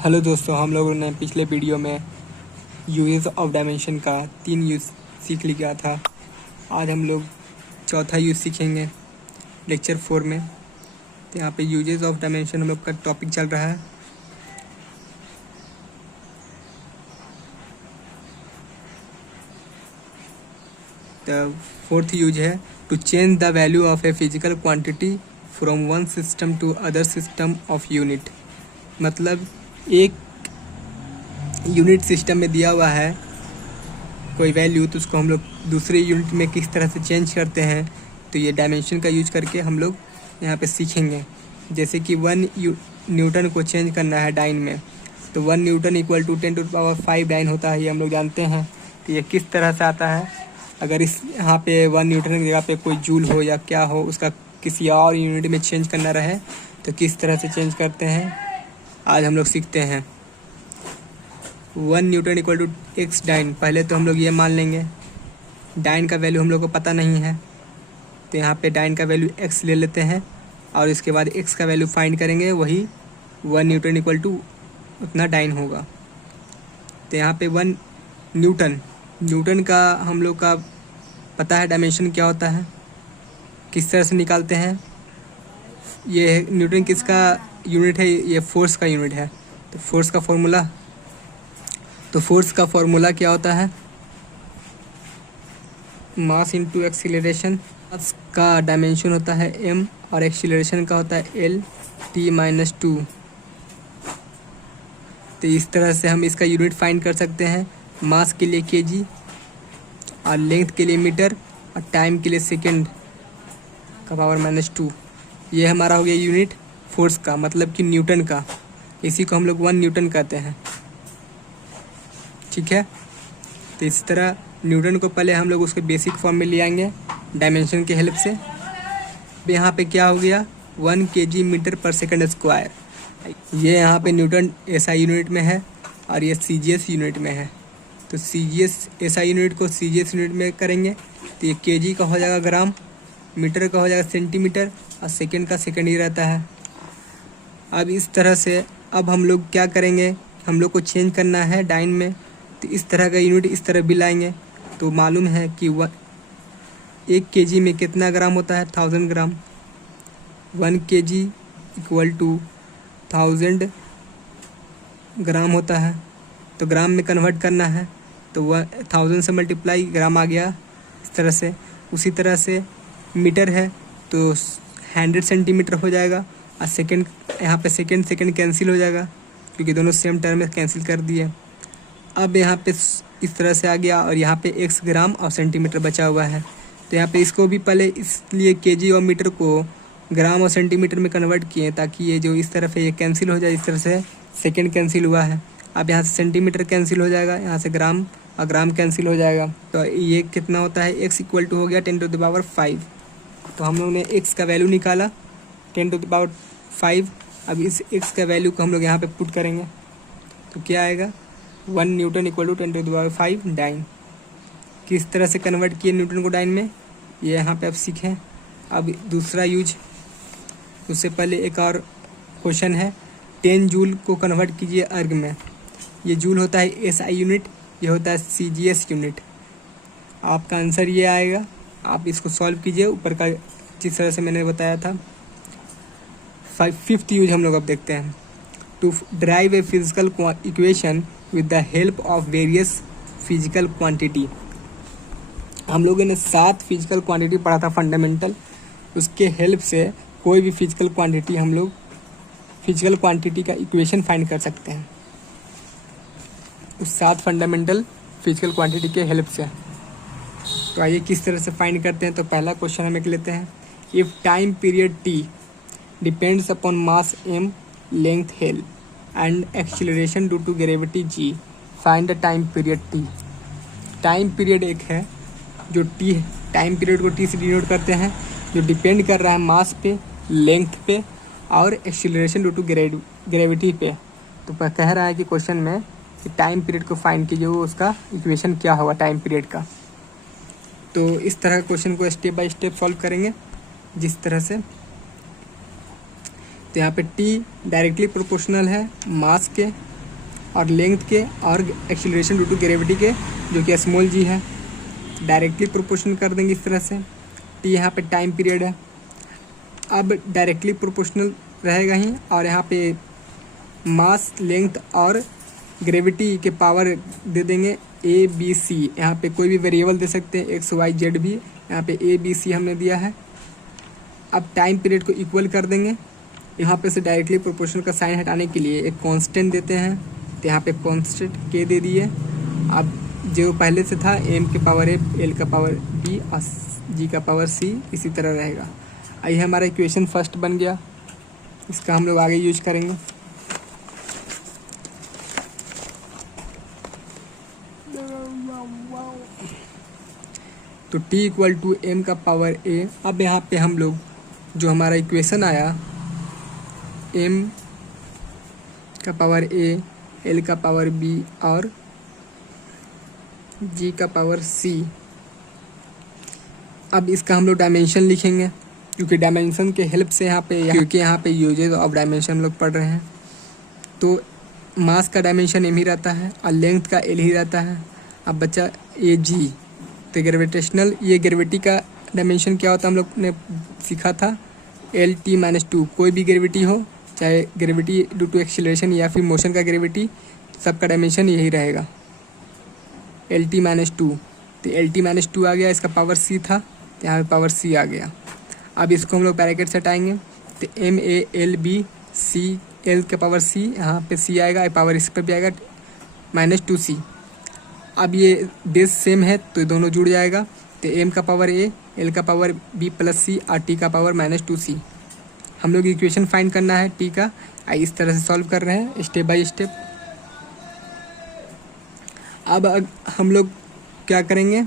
Hello दोस्तों, हम लोगों ने पिछले वीडियो में यूजेस ऑफ डायमेंशन का 3 यूज सीख लिया था। आज हम लोग चौथा यूज सीखेंगे लेक्चर 4 में। तो यहाँ पे यूजेस ऑफ डायमेंशन हम लोग का टॉपिक चल रहा है। तो फोर्थ यूज है to change the value of a physical quantity from one system to other system of unit. मतलब एक यूनिट सिस्टम में दिया हुआ है कोई वैल्यू, तो उसको हम लोग दूसरे यूनिट में किस तरह से चेंज करते हैं, तो ये डायमेंशन का यूज करके हम लोग यहाँ पे सीखेंगे। जैसे कि 1 न्यूटन को चेंज करना है डाइन में, तो 1 न्यूटन इक्वल टू 10⁵ डाइन होता है, ये हम लोग जानते हैं। तो ये किस तरह से आता है, अगर इस यहाँ पे 1 न्यूटन की जगह पे कोई जूल हो या क्या हो, उसका किसी और यूनिट में चेंज करना रहे तो किस तरह से चेंज करते हैं आज हम लोग सीखते हैं। 1 newton equal to x dyne. पहले तो हम लोग ये मान लेंगे डाइन का वैल्यू हम लोग को पता नहीं है, तो यहाँ पे डाइन का वैल्यू x ले लेते हैं और इसके बाद x का वैल्यू फाइंड करेंगे, वही 1 न्यूटन इक्वल टू उतना डाइन होगा। तो यहाँ पे 1 न्यूटन का हम लोग का पता है डायमेंशन क्या होता है, किस तरह से निकालते हैं। ये न्यूटन किसका यूनिट है, ये फोर्स का यूनिट है। तो फोर्स का फॉर्मूला क्या होता है, मास इंटू एक्सीलरेशन। मास का डायमेंशन होता है m और एक्सीलरेशन का होता है L/t-2। तो इस तरह से हम इसका यूनिट फाइंड कर सकते हैं। मास के लिए kg और लेंथ के लिए मीटर और टाइम के लिए सेकेंड का पावर -2। ये हमारा हो गया यूनिट फोर्स का, मतलब कि न्यूटन का। इसी को हम लोग 1 न्यूटन कहते हैं, ठीक है। तो इस तरह न्यूटन को पहले हम लोग उसके बेसिक फॉर्म में ले आएंगे डायमेंशन की हेल्प से। यहाँ पे क्या हो गया, 1 kg मीटर पर सेकंड स्क्वायर। ये यहाँ पे न्यूटन SI यूनिट में है और ये CGS यूनिट में है। तो CGS SI यूनिट को CGS यूनिट में करेंगे तो ये kg का हो जाएगा ग्राम, मीटर का हो जाएगा सेंटीमीटर और सेकंड का सेकंड ही रहता है। अब इस तरह से अब हम लोग क्या करेंगे, हम लोग को चेंज करना है डाइन में, तो इस तरह का यूनिट इस तरह भी लाएंगे। तो मालूम है कि 1 kg में कितना ग्राम होता है, 1000 ग्राम। 1 kg इक्वल टू 1000 ग्राम होता है। तो ग्राम में कन्वर्ट करना है तो 1000 से मल्टीप्लाई ग्राम आ गया इस तरह से। उसी तरह से मीटर है तो 100 सेंटीमीटर हो जाएगा और सेकंड, यहाँ पे सेकंड कैंसिल हो जाएगा क्योंकि दोनों सेम टर्म में कैंसिल कर दिए। अब यहाँ पे इस तरह से आ गया और यहाँ पे x ग्राम और सेंटीमीटर बचा हुआ है। तो यहाँ पे इसको भी पहले इसलिए kg और मीटर को ग्राम और सेंटीमीटर में कन्वर्ट किए ताकि ये जो इस तरफ है ये कैंसिल हो जाए। इस तरह से सेकंड कैंसिल हुआ है। अब यहाँ से सेंटीमीटर कैंसिल हो जाएगा, यहाँ से ग्राम और ग्राम कैंसिल हो जाएगा। तो ये कितना होता है, x इक्वल टू हो गया 10⁵। तो हम लोग ने x का वैल्यू निकाला 10⁵। अब इस x का वैल्यू को हम लोग यहाँ पे पुट करेंगे तो क्या आएगा, 1 न्यूटन इक्वल टू 10⁵ डाइन। किस तरह से कन्वर्ट किए न्यूटन को डाइन में, ये यहाँ पे अब सीखें। अब दूसरा यूज, उससे पहले एक और क्वेश्चन है, 10 जूल को कन्वर्ट कीजिए अर्ग में। ये जूल होता है SI यूनिट, ये होता है CGS यूनिट। आपका आंसर ये आएगा, आप इसको सॉल्व कीजिए ऊपर का जिस तरह से मैंने बताया था। 5th यूज हम लोग अब देखते हैं, to drive a physical equation with the help of various physical quantity. हम लोगों ने 7 फिजिकल क्वांटिटी पढ़ा था फंडामेंटल, उसके हेल्प से कोई भी फिजिकल क्वांटिटी हम लोग फिजिकल क्वांटिटी का इक्वेशन फाइंड कर सकते हैं उस 7 फंडामेंटल फिजिकल क्वांटिटी के हेल्प से। तो आइए किस तरह से फाइंड करते हैं। तो पहला क्वेश्चन हम एक लेते हैं, if time period t depends upon mass m, length l and acceleration due to gravity g, find the time period t। Time period एक है जो t, टाइम पीरियड को t से डिनोट करते हैं, जो डिपेंड कर रहा है मास पे, लेंथ पे और एक्सीलरेशन ड्यू टू ग्रेविटी पे। तो कह रहा है कि क्वेश्चन में कि टाइम पीरियड को फाइंड कीजिए, वो उसका इक्वेशन क्या होगा टाइम पीरियड का। तो इस तरह क्वेश्चन को स्टेप बाय स्टेप सॉल्व करेंगे जिस तरह से। तो यहाँ पे t डायरेक्टली प्रोपोर्शनल है मास के, और लेंथ के और एक्सीलरेशन ड्यू टू ग्रेविटी के, जो कि स्मॉल जी है, डायरेक्टली प्रोपोर्शनल कर देंगे इस तरह से। टी यहाँ पे टाइम पीरियड है, अब डायरेक्टली प्रोपोर्शनल रहेगा ही, और यहाँ पे मास, लेंथ और ग्रेविटी के पावर दे देंगे ए बी सी। यहाँ पे कोई भी वेरिएबल दे सकते हैं, एक्स वाई जेड भी, यहाँ पे ए बी सी हमने दिया है। अब टाइम पीरियड को इक्वल कर देंगे, यहाँ पे से डायरेक्टली प्रोपोर्शनल का साइन हटाने के लिए एक कांस्टेंट देते हैं, तो यहाँ पे कांस्टेंट के दे दिए। अब जो पहले से था एम के पावर ए, एल का पावर बी और जी का पावर सी, इसी तरह रहेगा। ये हमारा इक्वेशन फर्स्ट बन गया, इसका हम लोग आगे यूज करेंगे। तो t इक्वल टू एम का पावर ए। अब यहाँ पे हम लोग जो हमारा इक्वेशन आया, m का पावर a, l का पावर b और g का पावर c, अब इसका हम लोग डायमेंशन लिखेंगे, क्योंकि डायमेंशन के हेल्प से क्योंकि यहाँ पे यूजेज ऑफ डायमेंशन हम लोग पढ़ रहे हैं। तो मास का डायमेंशन m ही रहता है और लेंथ का l ही रहता है। अब बचा ए जी, तो ग्रेविटेशनल, ये ग्रेविटी का डायमेंशन क्या होता है हम लोग ने सीखा था, एल टी माइनस टू। कोई भी ग्रेविटी हो, चाहे ग्रेविटी ड्यू टू एक्सीलरेशन या फिर मोशन का ग्रेविटी, सबका डायमेंशन यही रहेगा, एल टी माइनस टू। तो एल टी माइनस टू आ गया, इसका पावर सी था, तो यहाँ पे पावर सी आ गया। अब इसको हम लोग ब्रैकेट से हटाएंगे, तो M A L B C, L के पावर सी, यहाँ पे सी आएगा, पावर इस पर भी आएगा, माइनस टू सी। अब ये बेस सेम है तो दोनों जुड़ जाएगा, तो एम का पावर ए, एल का पावर बी प्लस सी और टी का पावर माइनस टू सी। हम लोग इक्वेशन फाइंड करना है टी का, इस तरह से सॉल्व कर रहे हैं स्टेप बाय स्टेप। अब हम लोग क्या करेंगे,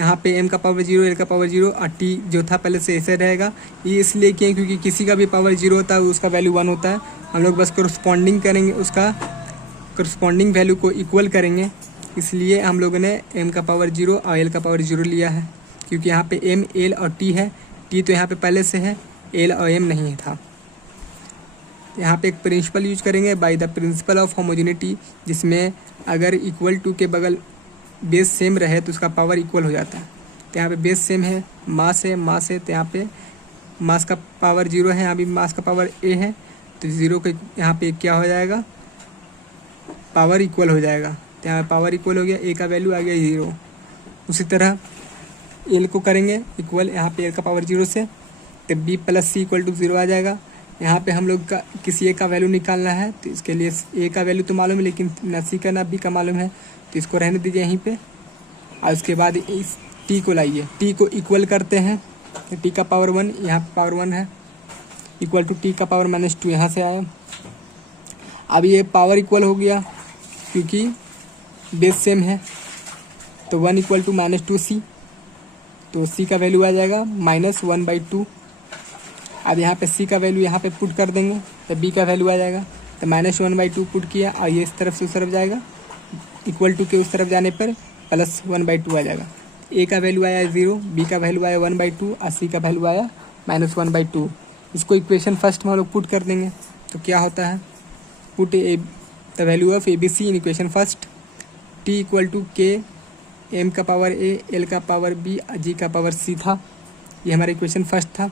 यहाँ पे m का पावर 0, l का पावर 0 और t जो था पहले से ऐसे रहेगा। ये इसलिए किए क्योंकि किसी का भी पावर 0 होता है उसका वैल्यू 1 होता है। हम लोग बस करस्पॉन्डिंग करेंगे, उसका करस्पॉन्डिंग वैल्यू को इक्वल करेंगे, इसलिए हम लोगों ने m का पावर 0 और l का पावर 0 लिया है, क्योंकि यहाँ पे m, l और t है। t तो यहाँ पे पहले से है, l और m नहीं था। यहाँ पे एक प्रिंसिपल यूज करेंगे, by the principle of homogeneity, जिसमें अगर इक्वल टू के बगल बेस सेम रहे तो उसका पावर इक्वल हो जाता है। तो यहाँ पे बेस सेम है, मास है, तो यहाँ पे मास का पावर 0 है, यहाँ भी मास का पावर a है, तो 0 के यहाँ पे क्या हो जाएगा, पावर इक्वल हो जाएगा। तो यहाँ पावर इक्वल हो गया, a का वैल्यू आ गया 0। उसी तरह l को करेंगे इक्वल, यहाँ पे l का पावर 0 से, तो b plus C equal to 0 आ जाएगा। यहाँ पे हम लोग का किसी एक का वैल्यू निकालना है, तो इसके लिए a का वैल्यू तो मालूम है, लेकिन ना c का ना b का मालूम है, तो इसको रहने दीजिए यहीं पे। और उसके बाद इस t को लाइए, t को इक्वल करते हैं, तो t का पावर 1, यहाँ पे पावर 1 है, इक्वल टू t का पावर माइनस 2 यहाँ से आया। अब ये पावर इक्वल हो गया क्योंकि बेस सेम है, तो 1 इक्वल टू माइनस 2c, तो c का वैल्यू आ जाएगा -1/2। अब यहाँ पे c का वैल्यू यहाँ पे पुट कर देंगे, तो b का वैल्यू आ जाएगा, तो -1/2 पुट किया, और ये इस तरफ से उस तरफ जाएगा, इक्वल टू के उस तरफ जाने पर +1/2 आ जाएगा। a का वैल्यू आया 0, b का वैल्यू आया 1/2 और c का वैल्यू आया -1/2। इसको इक्वेशन फर्स्ट में हम लोग पुट कर देंगे, तो क्या होता है, put the value of ABC in equation first, t equal to K, m का पावर a, l का पावर b, g का पावर c था। ये हमारा इक्वेशन फर्स्ट था।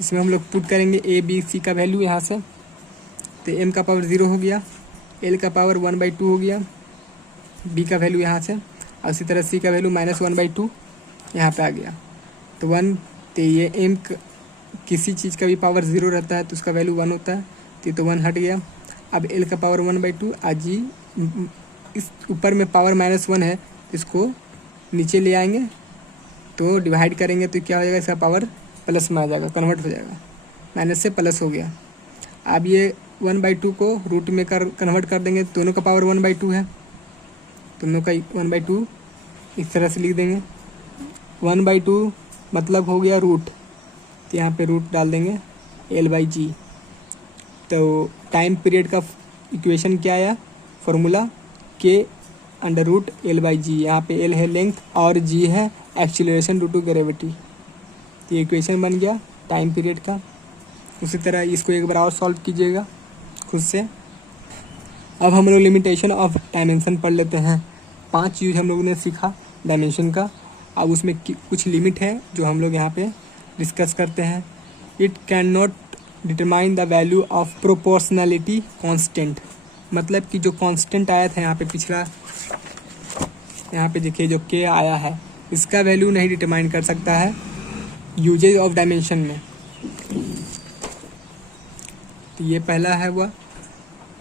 इसमें हम लोग पुट करेंगे a, b, c का वैल्यू यहाँ से, तो m का पावर 0 हो गया, l का पावर 1/2 हो गया, b का वैल्यू यहाँ से, और इसी तरह c का वैल्यू -1/2 यहाँ पे आ गया। तो 1, तो ये m किसी चीज़ का भी पावर 0 रहता है तो उसका वैल्यू 1 होता है, तो 1 हट गया। अब l का पावर 1/2 और g, इस ऊपर में पावर -1 है, इसको नीचे ले आएंगे तो डिवाइड करेंगे तो क्या हो जाएगा, इसका पावर प्लस में आ जाएगा, कन्वर्ट हो जाएगा, माइनस से प्लस हो गया। अब ये 1/2 को रूट में कन्वर्ट कर देंगे, दोनों का पावर 1/2 है, दोनों का 1/2 इस तरह से लिख देंगे। 1/2 मतलब हो गया रूट, तो यहाँ पे रूट डाल देंगे L/G। तो टाइम पीरियड का इक्वेशन क्या आया, फॉर्मूला K√L/G। यहाँ पे L है लेंथ और G है एक्सीलरेशन ड्यू टू ग्रेविटी। तो ये इक्वेशन बन गया टाइम पीरियड का। उसी तरह इसको एक बार और सॉल्व कीजिएगा खुद से। अब हम लोग लिमिटेशन ऑफ डायमेंशन पढ़ लेते हैं। 5 यूज हम लोगों ने सीखा डायमेंशन का। अब उसमें कुछ लिमिट है जो हम लोग यहाँ पे डिस्कस करते हैं। It can not determine the value of proportionality constant, मतलब कि जो कांस्टेंट आया था यहाँ पे पिछला, यहाँ पे देखिए जो के आया है, इसका वैल्यू नहीं डिटरमाइन कर सकता है यूजेज ऑफ डायमेंशन में। तो ये पहला है वह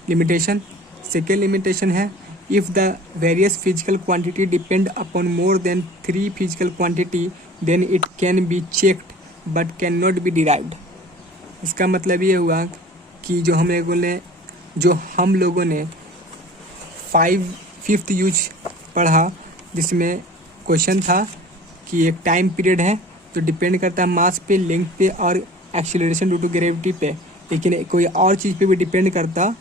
लिमिटेशन। सेकेंड लिमिटेशन है if the various physical quantity depend upon more than 3 physical quantity then it can be checked but can not be derived. इसका मतलब ये हुआ कि जो हम लोगों ने 5th यूज पढ़ा, जिसमें क्वेश्चन था कि एक टाइम पीरियड है तो डिपेंड करता है मास पे, लेंथ पे और एक्सीलरेशन ड्यू टू ग्रेविटी पे, लेकिन कोई और चीज़ पे भी डिपेंड करता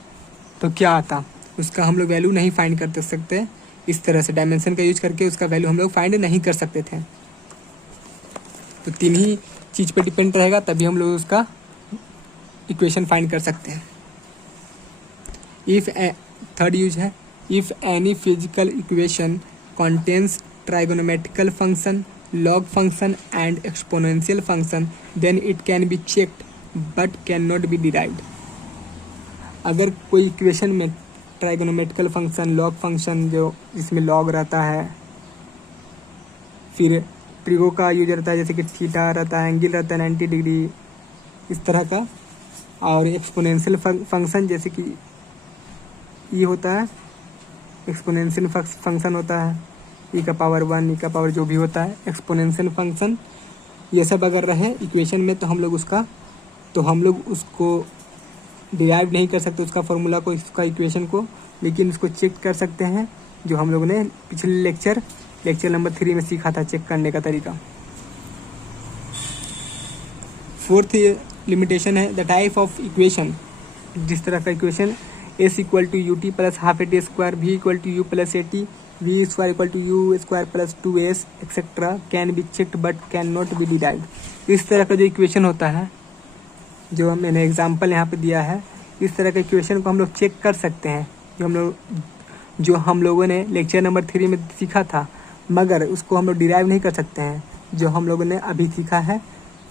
तो क्या आता, उसका हम लोग वैल्यू नहीं फाइंड कर सकते। इस तरह से डायमेंशन का यूज करके उसका वैल्यू हम लोग फाइंड नहीं कर सकते थे। तो 3 ही चीज़ पे डिपेंड रहेगा तभी हम लोग उसका इक्वेशन फाइंड कर सकते हैं। थर्ड यूज है if any physical equation contains trigonometrical function, log function and exponential function then it can be checked but cannot be derived। अगर कोई इक्वेशन में ट्राइगोनोमेट्रिकल फंक्शन, लॉग फंक्शन जो इसमें लॉग रहता है, फिर ट्रिगो का यूज रहता है जैसे कि थीटा रहता है, एंगल रहता है 90 डिग्री इस तरह का, और एक्सपोनेंशियल फंक्शन जैसे कि ये होता है, एक्सपोनेंशियल फंक्शन होता है e का पावर 1, e का पावर जो भी होता है एक्सपोनेंशियल फंक्शन, ये सब अगर रहे इक्वेशन में तो हम लोग उसको डिराइव नहीं कर सकते उसका फॉर्मूला को, इसका इक्वेशन को, लेकिन इसको चेक कर सकते हैं जो हम लोगों ने पिछले लेक्चर नंबर 3 में सीखा था चेक करने का तरीका। 4th लिमिटेशन है द टाइप ऑफ इक्वेशन, जिस तरह का equation s equal to ut plus half A T square, v equal to u plus A T, V square equal to U square plus 2s etcetera can be checked but can not be derived. इस तरह का जो equation होता है, जो मैंने example यहाँ पे दिया है, इस तरह के इक्वेशन को हम लोग चेक कर सकते हैं, जो हम लोगों ने लेक्चर नंबर 3 में सीखा था, मगर उसको हम लोग डिराइव नहीं कर सकते हैं। जो हम लोगों ने अभी सीखा है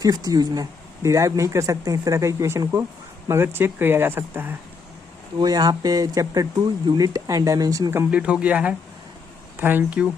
5th यूज में, डिराइव नहीं कर सकते हैं इस तरह का इक्वेशन को, मगर चेक किया जा सकता है। तो यहाँ पे chapter 2 unit and dimension complete हो गया है। Thank you.